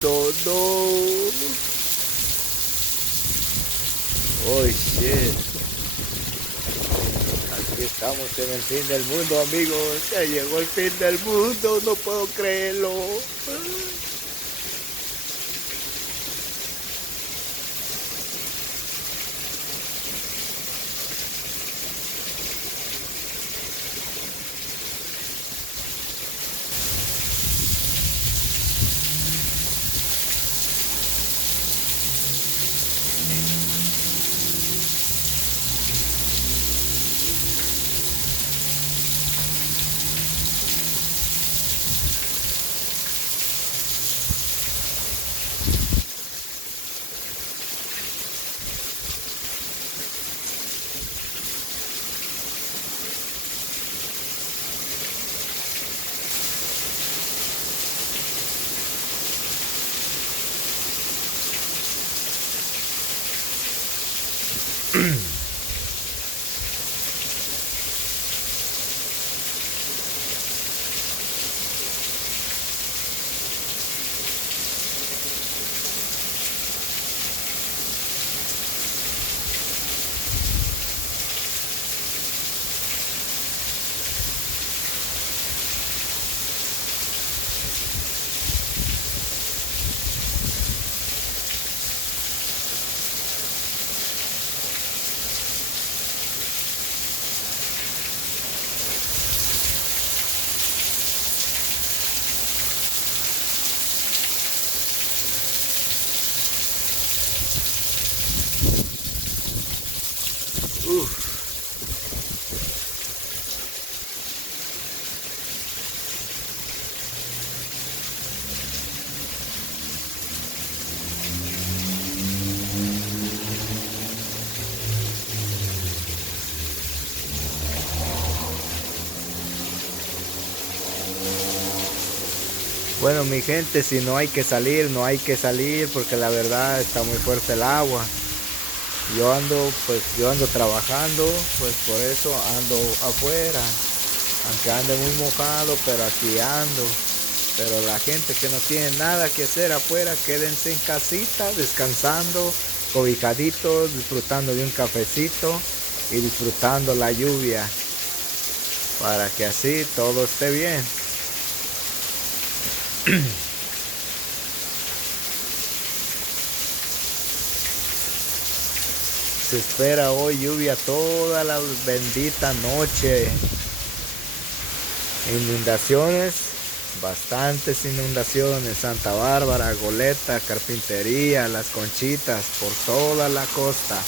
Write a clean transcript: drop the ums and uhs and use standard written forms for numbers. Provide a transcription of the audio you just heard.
No. Oh shit. Aquí estamos en el fin del mundo, amigos. Ya llegó el fin del mundo, no puedo creerlo. Uf. Bueno, mi gente, si no hay que salir, no hay que salir porque la verdad está muy fuerte el agua. Yo ando trabajando, pues por eso ando afuera. Aunque ande muy mojado, pero aquí ando. Pero la gente que no tiene nada que hacer afuera, quédense en casita, descansando, cobijaditos, disfrutando de un cafecito y disfrutando la lluvia, para que así todo esté bien. Se espera hoy lluvia toda la bendita noche. Inundaciones, bastantes inundaciones. Santa Bárbara, Goleta, Carpintería, Las Conchitas, por toda la costa.